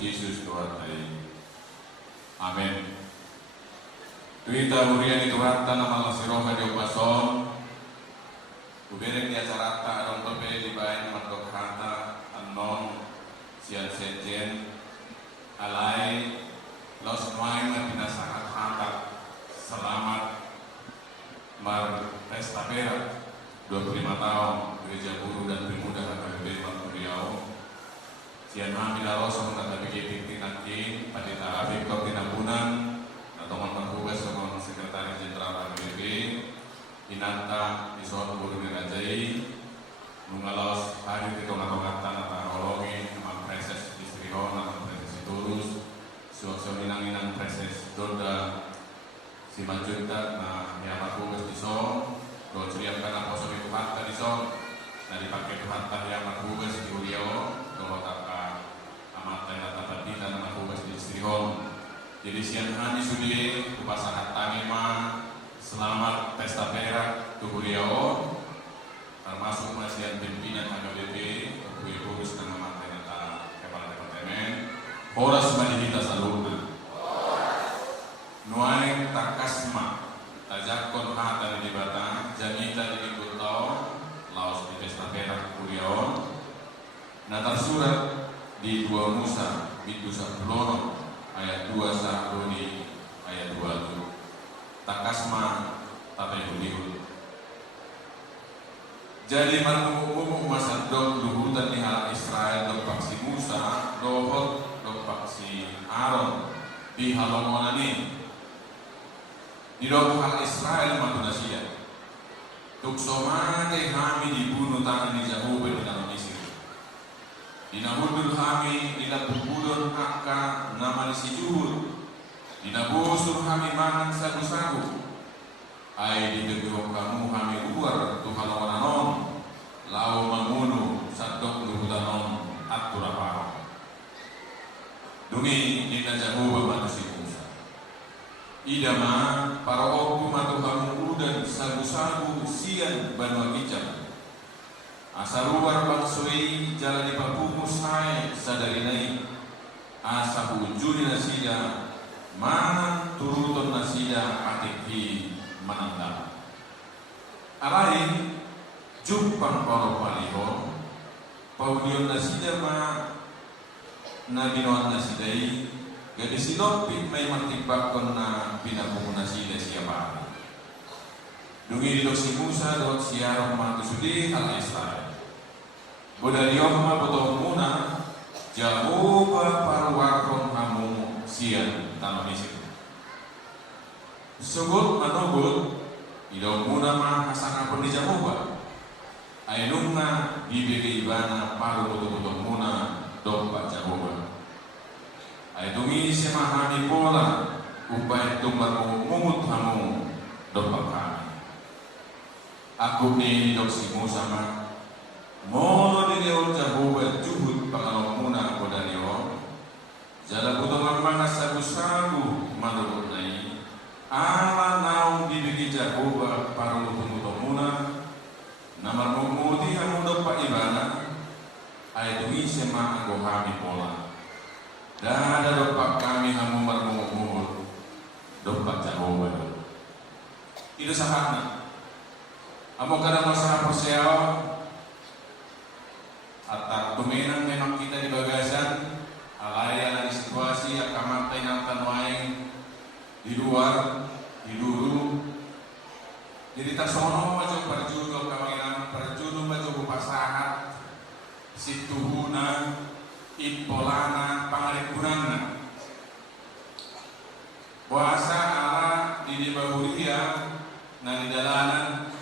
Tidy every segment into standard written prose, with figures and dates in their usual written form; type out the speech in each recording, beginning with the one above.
Yesus Tuhan ay. Amen. Tuita urian itu rata nama lasiroha di opason. Kubereng di acara rata adong tope di bayan matok hata anon sian sejen alai los nuai matinasahat hata selamat mar pesta pera 25 tahun gereja guru dan pemuda HKBP Bangku Riau. Sian hamil aroso kata bikin tinaki Padita Victor Tinambunan atau mantan tugas sama sekretaris jenderal HKBP Inanta Ison Guru Nirajai Nungalos hari itu ngomongatan atau nolongi nama preses istri Hon nama preses Turus suasana minang preses Doda si Majunta nah yang aku besok kalau siapkan apa soal Tuhan tadi so, dari pakai Tuhan tadi yang aku bes di Uriau, kalau tak amat dan tak kita nama aku bes di Istrihon. Jadi siang hari sudah pasangan tanima selamat pesta perak di Uriau, termasuk masih pimpinan HKBP, Ibu Guru dan amat dan kepala departemen. Horas Madhita Saluna, Nuaing Takasma. Tajakon hata di Batang, Janita di Kutau, Laos di Pesta Perak Uriau, Natar surat di 2 Musa, Bidu Sablono, ayat 2 Sahroni, ayat 2 tu. Takasma, Tatai Hulihul. Jadi manumum masa dok luhutan di hal Israel dok paksi Musa, dohot dok paksi Aaron di halamonani. Di dalam hal Israel manusia, tuksomate kami dibunuh tangan di jauh di dalam Mesir. Di nahudul kami di labubudon akka nama si juhud. Di nabusur kami mangan sagu-sagu. Ai di negeri kamu kami luar tu halawananon, lau mangunu sadok luhutanon aturaparo. Dungi di najauh manusia. Idama para waktu matu kamu dan sagu-sagu sian banua kicam asa luar bangsui jalan di papumus hai sadari nai asa hujuni nasida manang turuton nasida atiki manandam alai jumpang paro paliho paudion nasida ma nabinoan nasidai jadi sinopit may matibakon na pinagmumuna sila siya dungi dito si Musa doon siya ang mga tusuli al Israel. Bodaliyong mga botong muna, Jehovah parwakon hamong siya tanonisip. Sugot manugod, ilaw muna mga kasangapon ni Jehovah. Ay nung na bibigay iba na parubotong muna doon pa Jehovah. Ay dungi siya mahami pola upay tumbar mumut hamong doon kami. Ako ni dok si Musa ma mono dinyo Jehovah juhud pangalong muna ko danyo jala butong ang mga sagu-sagu manurut nai ala naong bibigi Jehovah para lutong muna na mamumuti ang mundo pa ibana ay dungi siya maagohami pola. Dada dopak kami hamu marmumumul dopak Jehovah itu sahatna amo kada masalah persiaw atak tumenang memang kita di bagasan alaya di situasi akamatay ng tanwaing di luar di dulu jadi tasono macam perjudo kawangan perjudo macam pasahat situhuna impolana pangalipunana puasa ala di bahuria na di dalanan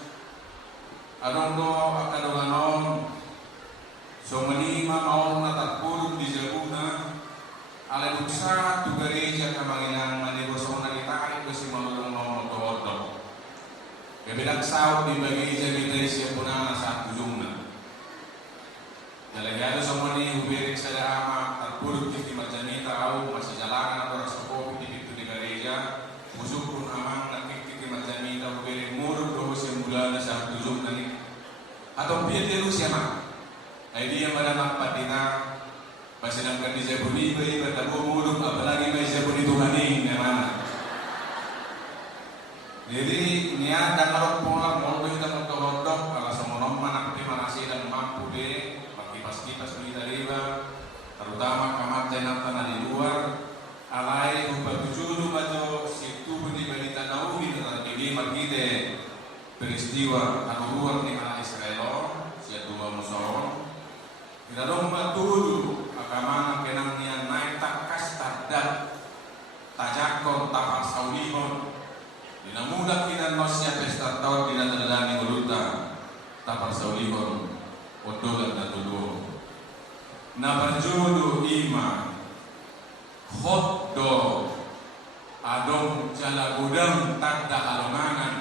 adong do akadoganon so manima maon na takpurong di jabuna ala duksa tu gereja kamanginan manegosong na ditarik ko si malulong nomotodo kabilang sao di gereja siya punana sa ujungna Dalagado sa mani hubirik sa dama at purog kiti majanita au masih jalanan atau rasa kopi di pintu di gereja musuk pun amang nakik kiti majanita hubirik murug doho siya mula na sa tujung nani atau pietiru siya ma ay diya madamak patina Pasinangkan di Zebuni bayi bertabu muluk apalagi bayi Zebuni Tuhaning mana. Jadi niat dan kalau pola mau kita mengkodok kalau semua mana pasti manasi dan mampu deh bagi pas kita riba terutama kamar jenab tanah di luar alai upah tujuh atau situ budi balita naumi tetapi ini bagi deh peristiwa atau luar di ala Israel siap dua musuh tidak domba tujuh akamana kenangnya naik takas tadak tajakon tapas saulihon dina muda kita masya pesta tahun dina terdani uluta tapas saulihon odolan dan tuduh na berjodoh ima khotdo adong jala gudang tanda alongangan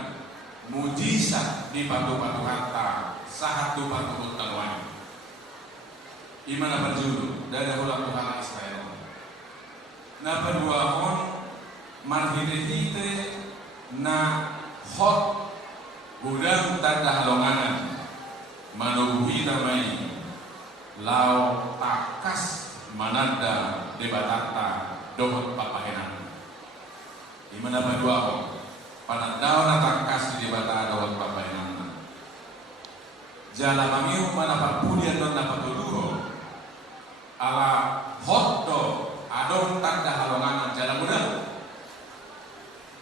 mujizat di patu-patu harta sahat tu patu talwan imana berjodoh dari ulang Tuhan Israel na berdua on marhidehite na hot gudang tanda alongangan manubuhi namai lau takas mananda debatata dohot papahenan imana berdua on panandao na takas di debatata dohot papahenan jala mamiu mana papulian non na patuluho ala hotdo adon tanda halongan jala muda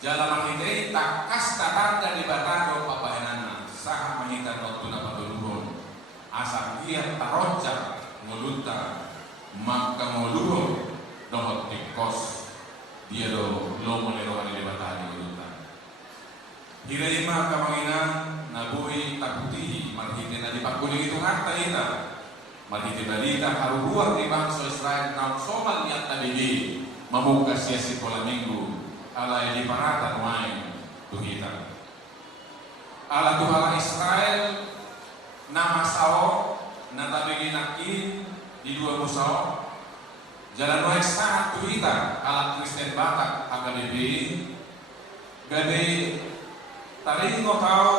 jala mahidei takas tatanda di batado papahenana sah mahitan waktu na patuluhon asal dia taroja ngulunta maka nguluhon dohot tikos dia do lomo lerohan di batado ngulunta hirima kamanginan nabui takutihi marhidin na di pakuling itu harta ita marhidin balita haruruan di bangsa Israel naun somal niat tabidi membuka siasi pola minggu ala di paratan wain tuhita ala tuhala Israel nama sao na tabigi nakin di dua musao jalan wain saat tuhita ala Kristen Batak AKBB gade tadi kau tahu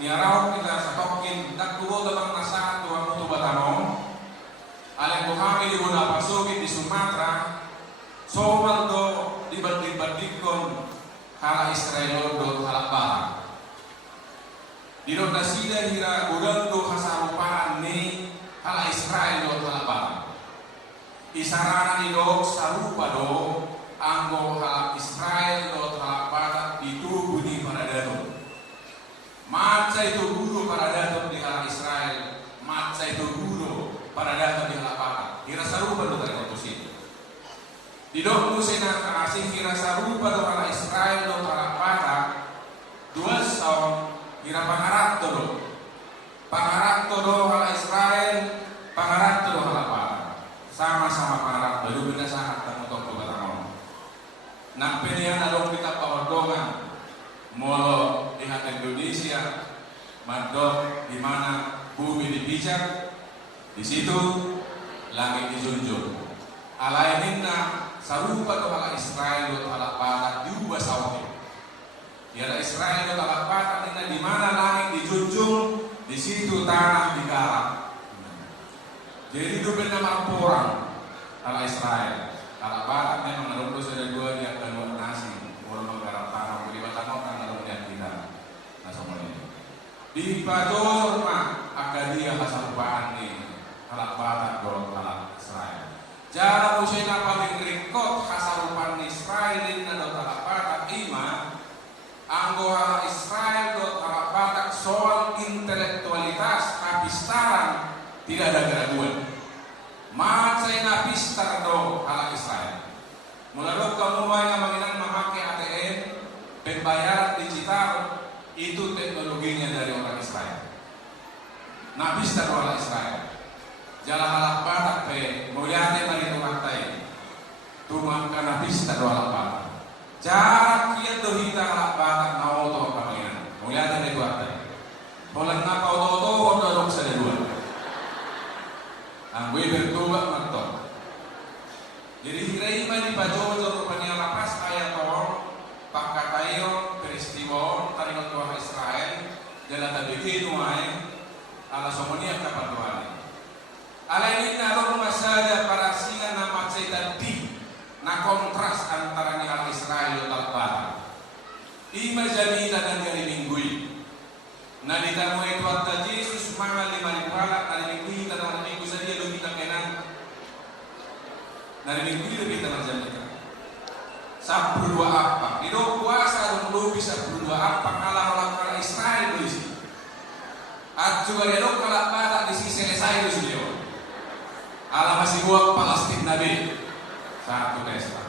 niarau kita satokin tak kubo dalam nasahat Tuhan untuk batano alek kami di guna pasuki di Sumatera soal do dibanding-bandingkan hala Israel do hala barat di dona sida hira udang do hasarupaan ni hala Israel do hala barat isarana di do sarupa do anggo hala Israel do hala barat itu budi pada dato maca itu guru pada dato di hala Israel maca itu guru pada dato di hala barat hira sarupa do dari kontusi di dok musina kasih kira sarupa do hala Israel do hala barat dua tahun kira pangaratto do hala Israel pangaratto do hala barat sama-sama pangaratto do beda sangat tangutong kebatang nak pilihan adong kita pawardongan molo di hati Indonesia madok di mana bumi dipijak di situ langit dijunjung alaininna sarupa do hala Israel do hala barat diubah sawati tiada Israel do hala barat inna di mana langit dijunjung di situ tanah digarap jadi itu benar orang hala Israel hala barat memang ada ada dua dia akan nasi orang menggarap tanah di batang kan ada yang tidak nah sama ini di pador mah akadia hasarupaan ni hala barat do hala Israel jara musina paling rekod hasarupan Israel na do talapatak ima anggo hala Israel do talapatak soal intelektualitas kapistaran tidak ada keraguan macai napistar do hala Israel mularok kamu yang menginang memakai ATM pembayaran digital itu teknologinya dari orang Israel napistar do hala Israel jalan halak batak pe mulyate mari tumaktay tumang kanapista do halak batak jarak kian do hita halak batak naoto kapanginan mulyate mari tumaktay bolang na pauto-to do dok sa dua ang gue bertobat magto jadi hirai man di pajojo rupanya lapas kaya to pakatayo peristiwa taringot Tuhan Israel jalan tabiki nuai ala somonia kapatuan alainin along masada para si na kontras antara ni orang Israel talbata. Ima jamita dan hari minggui. Na ditamu itu atta Yesus mga limalipala hari minggui dan hari minggu saja lo kita kenan. Hari minggui lo kita berjamita. 12 apa? Itu puasa lo bisa 12 apa kalau orang Israel boleh. At juga dia lo kalau pada di sisi selesai itu sudah. Allah masih buat Palestina nabi satu pesta.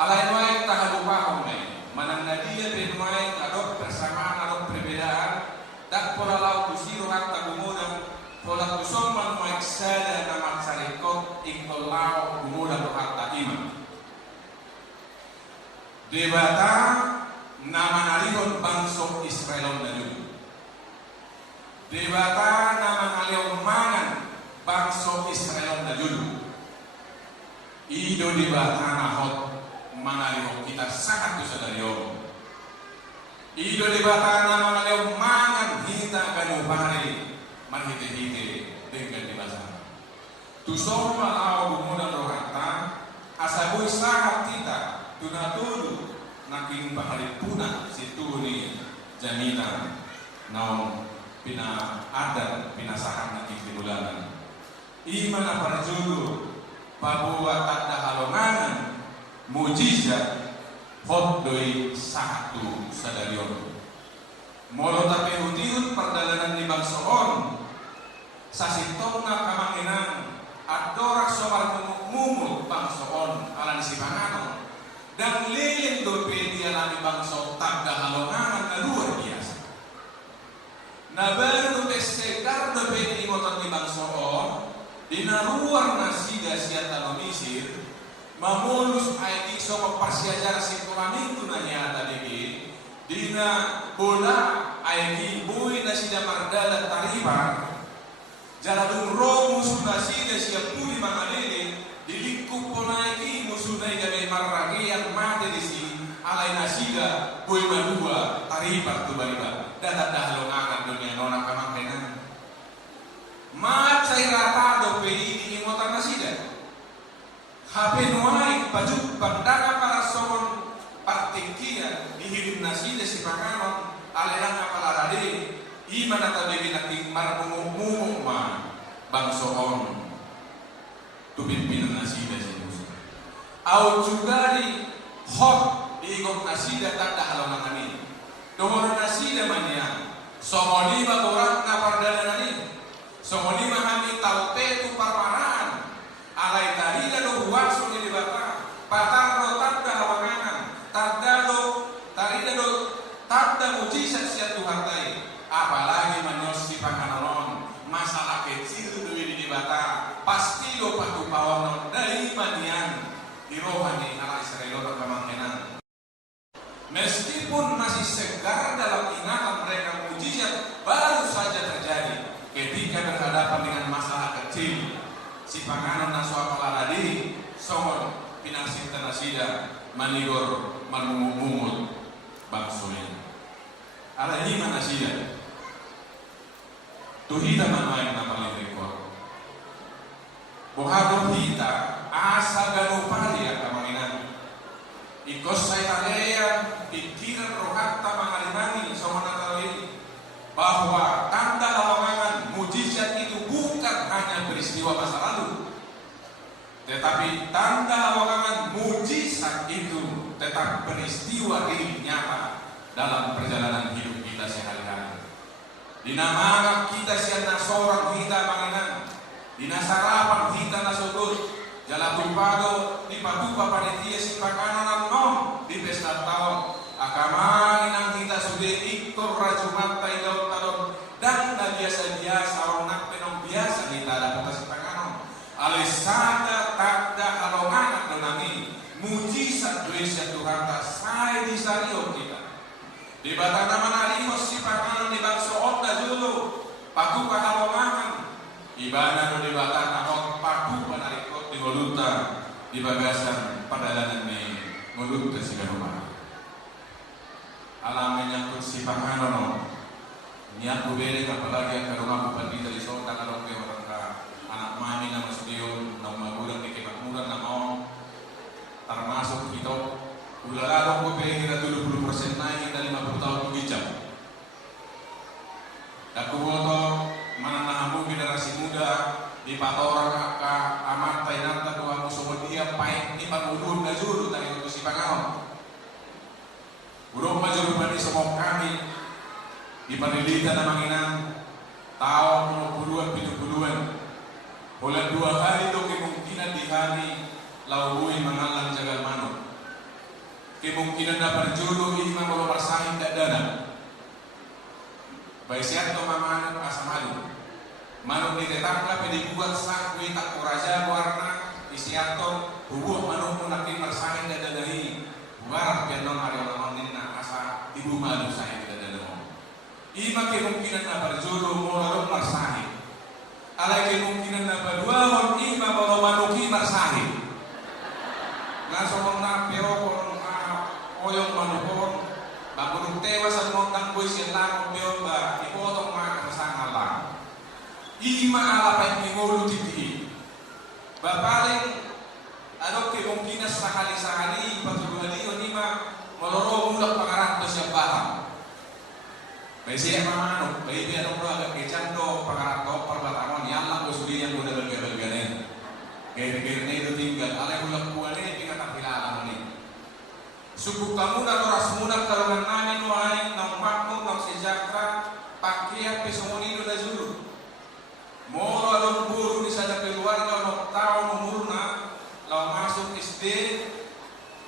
Allah itu yang tak lupa kami. Manang nadia bermain ada persamaan ada perbedaan tak pola laut kusiro hatta gumudan pola kusomman maiksada nama sarikot ikol laut gumudan hatta iman debata nama narihon bangso Israel dulu debata nama nalion mangan bangso Israel dulu ido debata nahot mangalihong kita sangat dosa dari Allah. Ido di batana mangalihong mangan hita ganupari manhite-hite dengan di basana. Tusong malaw gumunan rohata asaboy sangat kita tunatulu naking pahalipunan situ ni jamita naon pinaadal pinasahan naking timulanan. Iman na parjulu pabuat tanda halonganan mujizat hotdoi satu sadarion molo tapi hutiut perdalanan di bangsoon sasitongna kamanginan adorak somar mumut bangsoon alan si pangano dan lilin dope dialami bangso tanda halonganan na luar biasa na baru pesekar dope di motor di bangsoon dinaruar nasida siata nomisir mamulus aiki sama persiajar situlamin tunanya tadi dina bola aiki bui nasida mardala taribar jaladung ro musuh nasida siap puli mangalele dilikup ponaiki musuh nai gabe marragi yang mati di sini alai nasida bui madua taribar tu baliba dan ada halongangan dunia nona kamangkenan macai rata do pei di motor nasida Hape nuai baju bandara para somon partikia dihidup nasi desi panganon alelang apala rade iman atau bagi naking marmumu ma bangsoon tu pimpinan nasi desi musuh. Au juga di hot diikut nasi datang dah halongan ini. Domor nasi damanya somoni bagorak napardana ini. Somoni mahami talte tu parparaan. Alai tadi dan huwaso di bata patar tanda hawangan tanda tadi dan tanda mujizat siat Tuhan tai apalagi manos di panganon masalah kecil duit di bata pasti lo patu pawonon dari manian di rohani ala Israel kemangkenan meskipun masih segar dalam ingatan mereka mujizat baru saja terjadi ketika berhadapan dengan masalah kecil si panganon naso apala tadi somon pinasita nasida manigor manumumut bangsonya ala ini manasida tuhita manwain napaling rekor bohado hita asa ganupali akamanginan ikos saya talea pikiran rohatta mangalimangi somon natawin bahwa tanda lawangan mujizat itu bukan hanya peristiwa masa lalu tetapi tanda lawangan mujizat itu tetap peristiwa hidup nyata dalam perjalanan hidup kita sehari-hari dina marak kita siana seorang kita manginan dina sarapan kita nasudut jalatupado di patupa panitia si pakanan nom di pesta tahun akamangin ang kita sudah iktor rajumat tayo talon dan na biasa-biasa orang penong biasa kita dapat si panganon alisada tanda halongan atau nami mujizat doesya Tuhan ta sai di sario kita di bata naman alimos si panganon di bangso onda dulu paku pahalongan ibana di bata nakot paku panarikot di ngoluta di bagasan padalanan ni ngoluta si kanumah alam menyangkut si panganon niat bubere kapalagi ke rumah bupati dari Sota kalau ke orang anak mami nama studio nama magulang di kemakmuran nama Ularado ko pera 20% naik dari 50 tahun begijam. Aku boto mananahamu generasi muda di patora ka amat tainanta doa musuh dia paik di pangulun na juru tadi itu si pangaon. Burung majuru pani semua kami di panilita na manginang tahun 20-70-an. Bulan 2 hari itu kemungkinan di hari laubui mengalang jagal manuk. Kemungkinan dapat jodoh lima kalau bersaing tak dana. Baik siap atau manuk asam malu. Manuk ditetapkan dibuat sakwi tak kuraja warna isiaton hubung manuk munakin bersaing tak dana ini. Buat pianon ariola manina asa ibu malu saya tidak dana. Ima kemungkinan dapat jodoh mau bersaing. Alai kemungkinan dapat dua ima kalau manuki bersaing. Langsung nak pero oyong manukon, bagunong tewas at montang boy silang obeon ba, ipotong mga kasang alam. Ima alapay mingulo titi. Bapaling, ano kemungkinan sakali-sakali, patuluhali o nima, maloro mulak pangarap to siya bahang. May siya mamanok, may biyanong do agad kecang do, pangarap to, parbatamon, yan lang ko suli yang muna galgal-galganin. Kaya-kaya na ito tinggal, alay mulak buwan pinatapilala mo ni. Suku kamu dan oras muda kalungan nani nuain nang makmum nang sejahtera pakai pesomoni do dajulu. Moro along buru di sana keluarga nok tahun umurna lau masuk SD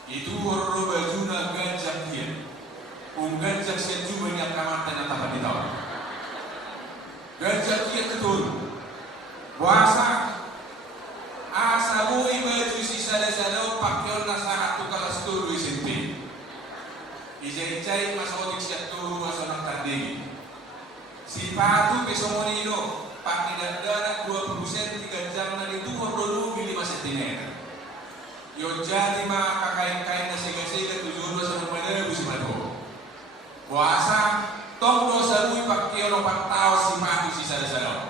itu horro bajuna gajah dia. Gajah seju banyak kamatan yang tak ditahu. Gajah dia ketul. Puasa asabui baju sisa desa pakai nasahat tu kalau seturu isinti. Ijai-ijai masodik siya turu masonang tanding. Si patu pesomonido pak didadana 20 sen 3 jam na itu hordo lugi 5 cm. Yo jadi mah kakain-kain na sega-sega 7 sa rumah si mato. Puasa tong do sarui pakai lo pantau si patu sisa desa.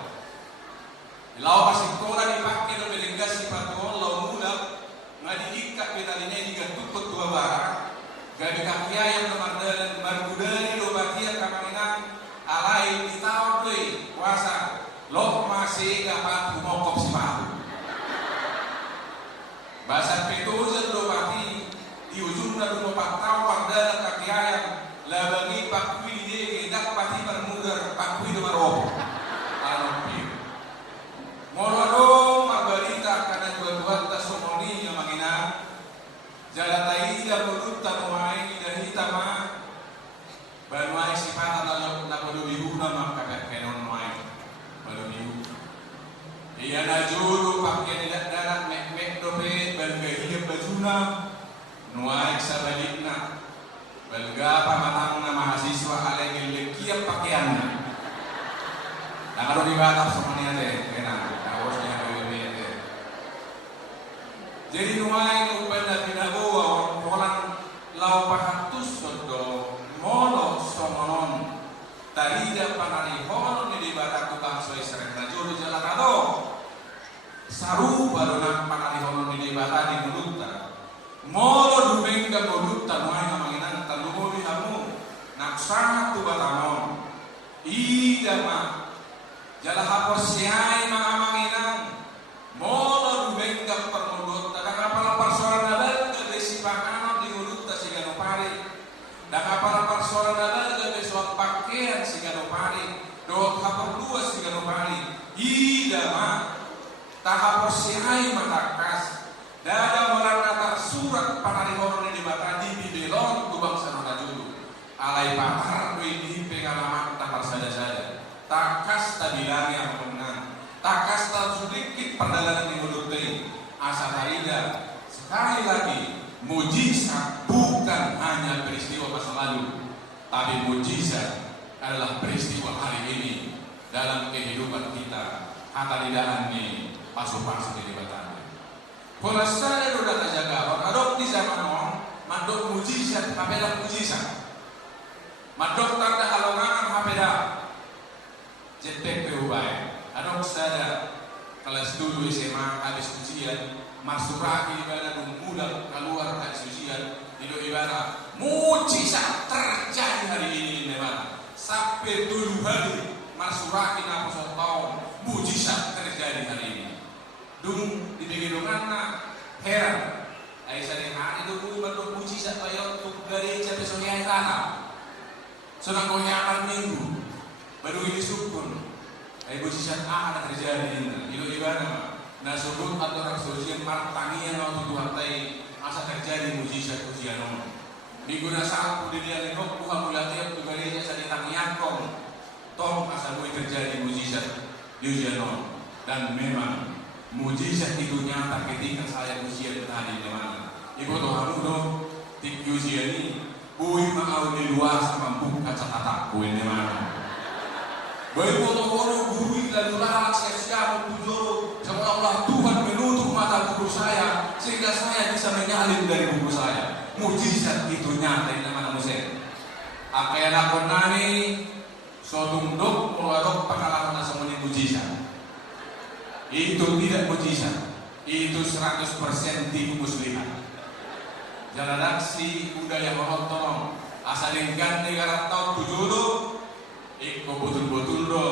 Lau masih kora dipakai do belenggas si patu lo mulak ngadiikat betalinya digatukut dua barang. Gabi kakia yang kemandalan margudani lo batia kamarinang alai di tahun tuh puasa lo masih dapat mokok si patu. Bahasa petusan lo bati di ujung dan lo patau mandalan kakia yang labangi pakui dia hendak pati bermudar pakui do marobo. Alhampi. Molado margarita karena dua-dua tasomoni yang menginang. Jalatai dan mulut tamuai dan hitama banuai sifat atau nakodo bihu nama kakek kenon mai baru bihu. Ia najuru pakai tidak darat mek dope belga hidup bajuna nuai sabalikna belga pamatang na mahasiswa alai lekiap pakaiannya. Nah kalau dibatap semuanya deh, enak. Jadi nuai ubanda pinabawa orang lau pahatus sodo molo somonon tarida panarihon ni dibata tukang soy seret najuru jalakado saru baru nak panarihon ni dibata di mulutta molo dumengga mulutta nuai ngamanginan talumuli hamu nak sangat tu batamon ida ma jalahapos siai mangamanginan molo dumengga permudut kapal persoalan adalah kedesi panganan di mulut tak sigano pari. Dan kapal persoalan adalah kedesi pakaian sigano pari. Doa kapal dua sigano pari. Ida mah tahap persiai matakas. Dada orang natar surat panarihon di bata di bibelon kubang sarona julu. Alai pakar ini pengalaman tapar saja. Takas tabilang yang menang. Takas tak sedikit perjalanan di mulut ini. Asa tarida sekali lagi mujizat bukan hanya peristiwa masa lalu, tapi mujizat adalah peristiwa hari ini dalam kehidupan kita. Hataridahan ni pasu-pasu di batang. Kalau saya sudah terjaga, kalau di zaman orang mandok mujizat, hapelah mujizat. Mandok tanda halongan hapelah. Jetek berubah. Adok saya kelas dulu SMA habis ujian masuk lagi ibadah mudah keluar dari ujian itu ibadah negara. Mujizat terjadi hari ini memang. Sampai 7 hari masurakin apa tahun mujizat terjadi hari ini. Dung dibegedongan heran. Aisyah yang hari itu bentuk mujizat kayak untuk gereja besok yang tanah. Sedang kau nyamar minggu baru ini sukun. Mujizat ada terjadi ini. Itu gimana? Nah sebut atau raksosian martangian atau Tuhan tay asa terjadi mujizat ujian om. Diguna saat dia lengkap bukan mulai untuk gereja saya ditangian kong. Tom asa mulai terjadi mujizat ujian om. Dan memang mujizat itu nyata ketika saya ujian tadi memang. Ibu Tuhan dong tik ujian ini bui mau di luar sama buka catatan bui memang. Baik foto-foto guru lalu lalang siap-siap tujuh seolah-olah Tuhan menutup mata buku saya sehingga saya bisa menyalin dari buku saya. Mujizat itu nyata yang mana musim. Apa yang aku nani sotunduk melarok pengalaman semuanya mujizat. Itu tidak mujizat. Itu 100% tipu muslihat. Jalan aksi budaya menonton asalkan negara tahun 70 iko betul-betul do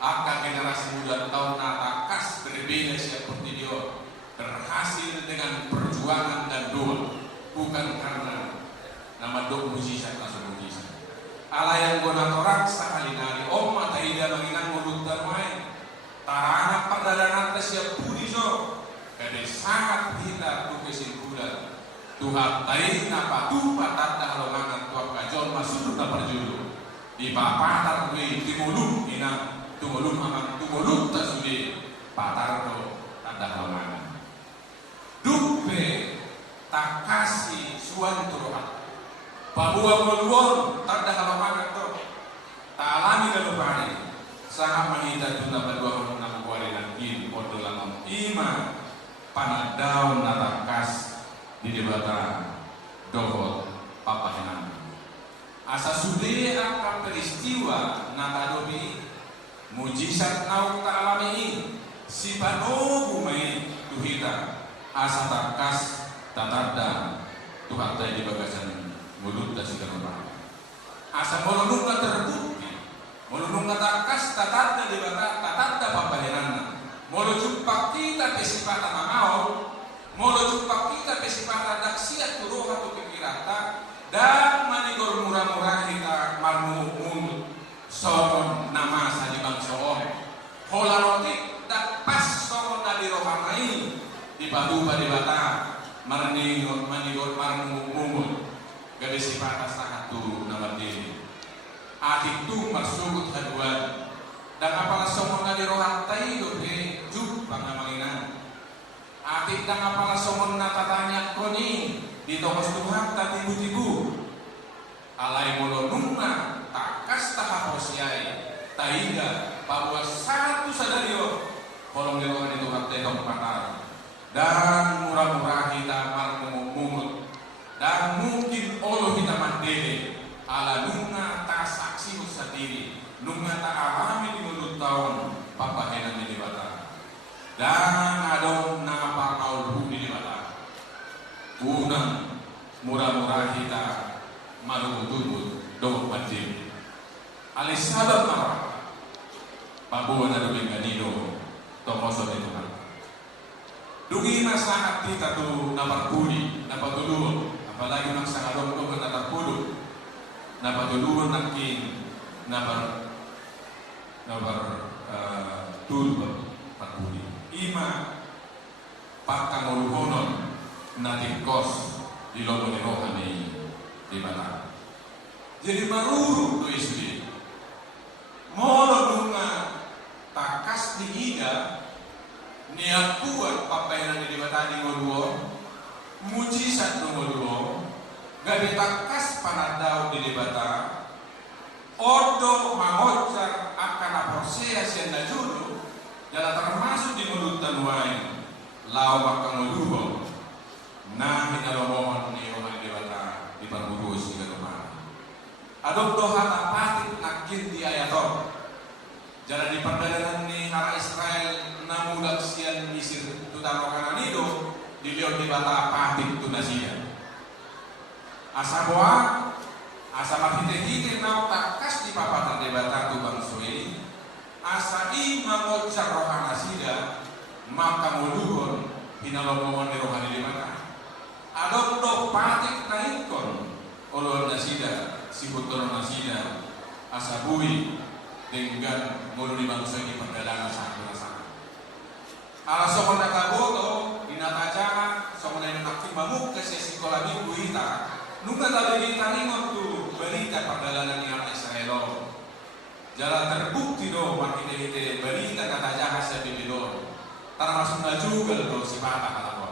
akan generasi muda tahun natakas berbeda seperti dia berhasil dengan perjuangan dan doa bukan karena nama doa mujizat langsung mujizat ala yang guna torak sekali nari om mata ida menginang mulut termain tarana perdana siap budi so kade sangat hina tu kesimpulan Tuhan tadi napa tu patat dah longan tuak kajon masuk na perjulu di papatar we timulung ina tumulung aman tumulung ta sudi patar do tanda longan dupe takasi suan turuhat babua moluon tanda longan to ta alami dan upari sangat menghindar tunda berdua menang kuali dan in podolan ima panadaun natakas di debatan dohot papa henang asa sude akan peristiwa natadobi mujizat nau ta'alami si panogu mai tuhita asa takas tatarda Tuhan tay di bagasan mulut dan segala asa molunung na terbukti molunung na takas tatarda di bagasan tatarda papa henang molo jumpa kita pesipata mamau molo jumpa kita pesipata daksiat turuh atau kekirata dan manigor murah-murah kita marmumum soron nama sadi bangsoon hola roti dak pas soron dari rohamai di batu badebata manigor marmumum gade sipata sakatu nama diri adik tu marsukut haduan dan apalah soron dari rohantai dohe jumpa namangina atik dan apalah somon natatanya koni di tokos Tuhan tak tibu-tibu alai molo nungna takas tahaposiai taiga bahwa satu sadario kolong dirokan itu hati tong patar dan murah-murah kita marmumut dan mungkin Allah kita mandiri ala nungna tak saksi sendiri nungna tak alami di mulut tahun papa henan di batas dan adon napa kau di mata unang murah-murah kita malu tubut do panjim alis sabab marah pabuan adu benganido tomoso itu kan dugi masyarakat kita tu napar pudi napar tulur apalagi masyarakat dong tu napar pulu napar tulur nakin napar tulur pudi ima pakamuluhonon nating kos di lobo ni rohani di mana jadi maruru tu istri molo dunga takas di ida niat kuat papainan di batani ngoluo mujizat ngoluo gabe takas panadau di debata odo mahojar akan aproses yang najulu jala termasuk di mulut tanuai lau bakal ngoluo nah hinalomohon ni orang dewata di parbugus di rumah adok doha tapatik nakin di ayator jala di perdagangan ni hara Israel namudak sian misir tutaro kananido di liot di bata patik tunasian Asa boa, asa mahite-hite nau takas di papatan debata tu bangsoi, asa i mangocar rohana sida, maka muluhon hinalomongan di rohani debata. Adok do patik naikon, olor nasida, sibuton nasida, asa bui, dengan mulu di bangsoi di perdagangan sana. Ala sokon nakaboto, dinatajaha, sokon na aktif mamuk ke sekolah minggu kita. Nunca tadi kita ingat tu berita perjalanan yang Israel. Jalan terbukti do makin ite berita kata jahat seperti do. Termasuk juga do si patah kata do.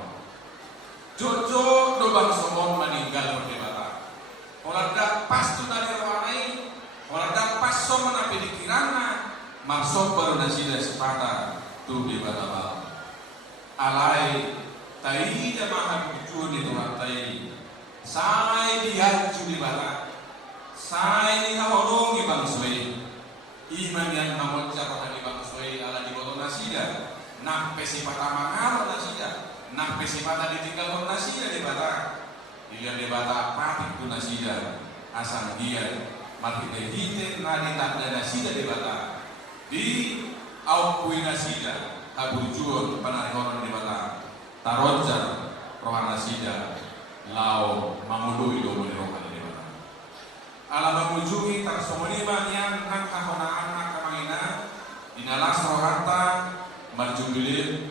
Jojo do bang somon meninggal berdebata. Kalau dak pas tu dari rohanai, kalau dak pas somon apa dikirana, maksud baru nasi dari si patah tu debata bal. Alai tai dah maha tujuan itu tai. Sai dia curi bala, sai dia horong ibang suai, iman yang mengucap rohani ibang suai ala di bawah nasida, nak pesipata mangar nasida, nak pesipata ditinggal nasida di bata, dia di bata patik tu nasida, asal dia mati hite nari tanda nasida di bata, di aupui nasida, aburjuon panarikonon di bata, tarojar rohan nasida. Lau mamului do melirokan di mana. Ala mengunjungi tarsomoniman yang angkahona anak kamangina dinalas rohanta marjumbilir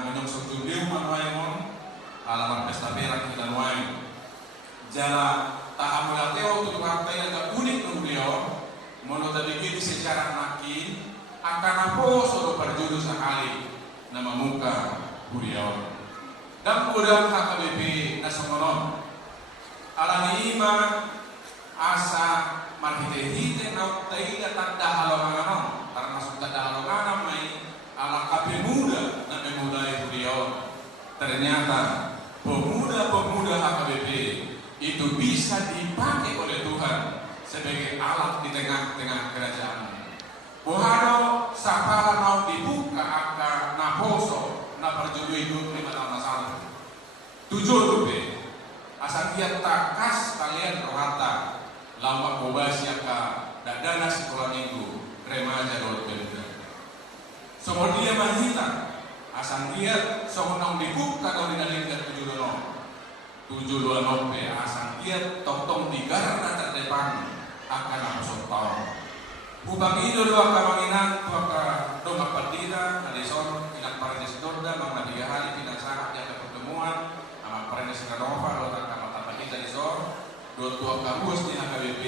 minum sejumbil manuaimon ala pesta perak kita nuaim. Jala tahamulateo tu partai yang agak unik tu beliau menurut begini secara makin akan apa solo perjudu sekali nama muka beliau. Dan kemudian HKBP nasional alami ima asa marhite-hite nau taida tanda halonganon termasuk tanda halonganon mai ala kape muda na memudai beliau. Ternyata pemuda-pemuda HKBP itu bisa dipakai oleh Tuhan sebagai alat di tengah-tengah kerajaan. Bohado sapala nau dibuka aka naposo na perjudu hidup lima tahun masalah. Tujuh rupiah asal dia takas kalian rohata lama kobasi aka dadana sekolah minggu remaja dot bener. Semua dia mahita asal dia semenang dibuka kau dinalikan tujuh dola nope asal dia totong digarna terdepan akan apa sontau. Ubang itu dua kamanginan dua doma perdira alison tidak paredes dorda mama 3 hari tidak sangat ada pertemuan ama paredes Nova do kata kita iso do tua kampus di HKBP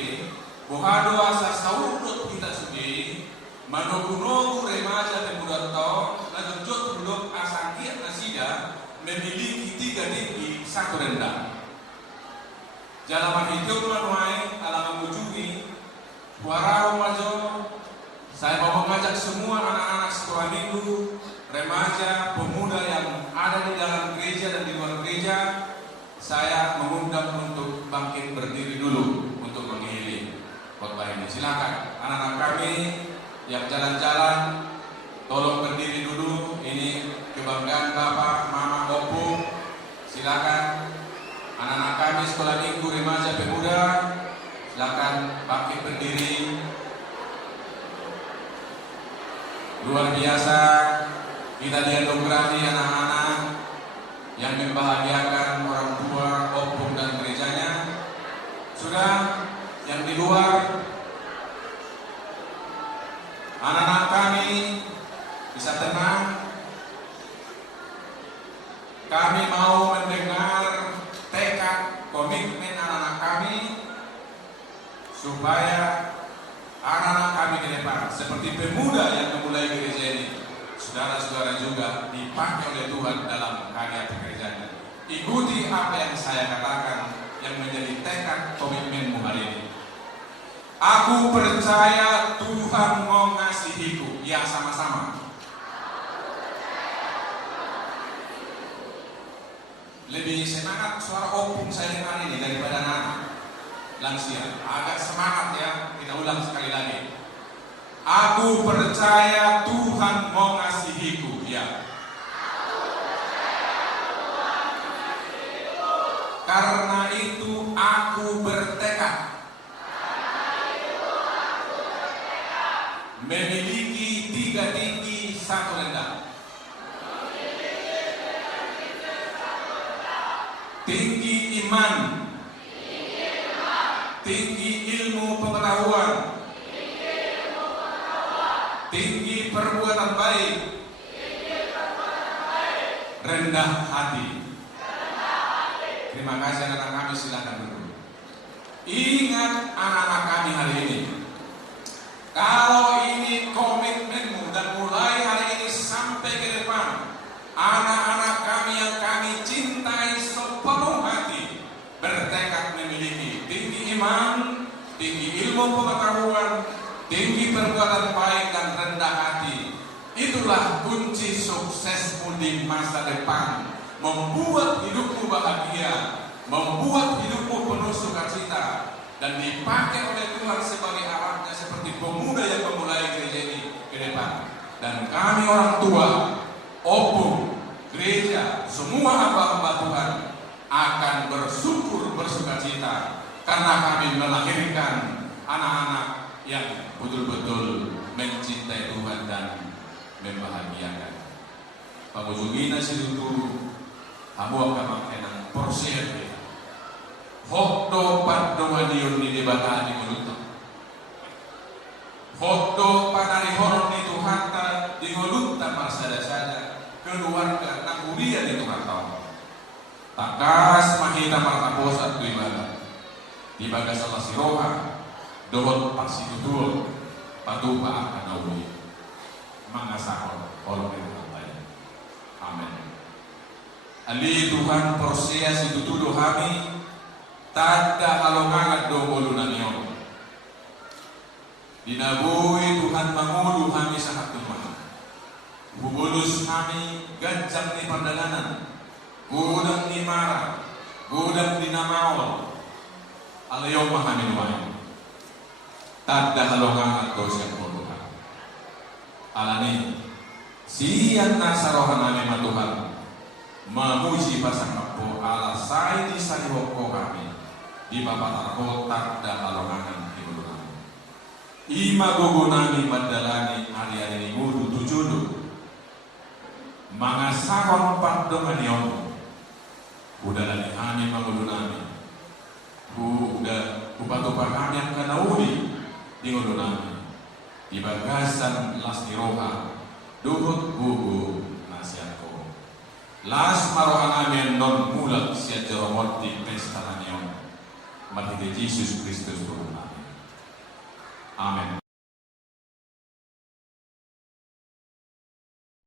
bohado asa saudot kita sudi manogunogu remaja pemuda tau lanjut belum asa kiat nasida memiliki 3 tinggi 1 rendah. Jalaman hidup manuai ala mengunjungi Warau majo, saya mau mengajak semua anak-anak sekolah minggu, remaja, pemuda yang ada di dalam gereja dan di luar gereja, saya mengundang untuk bangkit berdiri dulu untuk mengiringi khotbah ini. Silakan anak-anak kami yang jalan-jalan, tolong berdiri dulu. Ini kebanggaan Bapak, Mama, Opung. Silakan anak-anak kami sekolah minggu, remaja, pemuda. Silakan bangkit berdiri. Luar biasa kita dianugerahi anak-anak yang membahagiakan orang tua, opung dan gerejanya. Sudah yang di luar anak-anak kami bisa tenang. Kami mau mendengar tekad komitmen anak-anak kami supaya anak-anak kami ke depan seperti pemuda yang memulai gereja ini, saudara-saudara juga dipakai oleh Tuhan dalam karya pekerjaannya. Ikuti apa yang saya katakan yang menjadi tekad komitmenmu hari ini. Aku percaya Tuhan mengasihiku. Ya, sama-sama. Lebih semangat suara opung saya hari ini daripada anak lansia. Agak semangat ya, kita ulang sekali lagi. Aku percaya Tuhan mengasihiku. Ya. Karena itu aku bertekad memiliki 3 tinggi 1 rendah. Tinggi iman, tinggi ilmu pengetahuan, tinggi perbuatan baik, rendah hati. Terima kasih anak-anak kami, silakan duduk. Ingat anak-anak kami hari ini, kalau ini komitmenmu dan mulai hari ini sampai ke depan, anak-anak kami yang kami cintai sepenuh hati bertekad memiliki tinggi iman, tinggi ilmu pengetahuan, tinggi perbuatan baik dan rendah hati. Itulah kunci suksesmu di masa depan, membuat hidupmu bahagia, membuat hidupmu penuh sukacita, dan dipakai oleh Tuhan sebagai alatnya seperti pemuda yang memulai gereja ini ke depan. Dan kami orang tua, opung, gereja, semua hamba-hamba Tuhan akan bersyukur bersukacita karena kami melahirkan anak-anak yang betul-betul mencintai Tuhan dan membahagiakan. Pangujungina situ kamu akan makan porsi Hotdo paddo madiun di debata di ngoluta. Hotdo panari horon di Tuhanta di ngoluta marsada-sada keluarga nakuria di Tuhanta. Takas mahita martaposat tu ibadah. Di bagas Allah siroha dohot pasitutul patupa akan nauli. Mangasahon oleh Tuhan. Amin. Ali Tuhan porsia situtudo kami tanda halongangat dongolo na niyo. Dinabuhi Tuhan mangulu kami sa hatuman. Bubulus kami gancang ni pandalanan. Gudang ni Mara, gudang ni Namawal. Alayaw mahamin wain. Tanda halongangat do siya po Tuhan. Alani, siyan nasa rohan namin matuhan. Mamuji pasang po alasay di salihok ko kami. Di babat ako tanda halongangan hibulunan. Ima gugunani madalani hari-hari ni mudu tujudu. Mga sahon pandongan niyon. Udah lani kami mangulunami. Udah upatupa kami ang kanauli di ngulunami. Di bagasan las niroha. Duhut bubu nasiat ko. Las marohan amin non mulat siya jeromot di pesta na niyon. Mati Yesus Kristus Tuhan. Amin.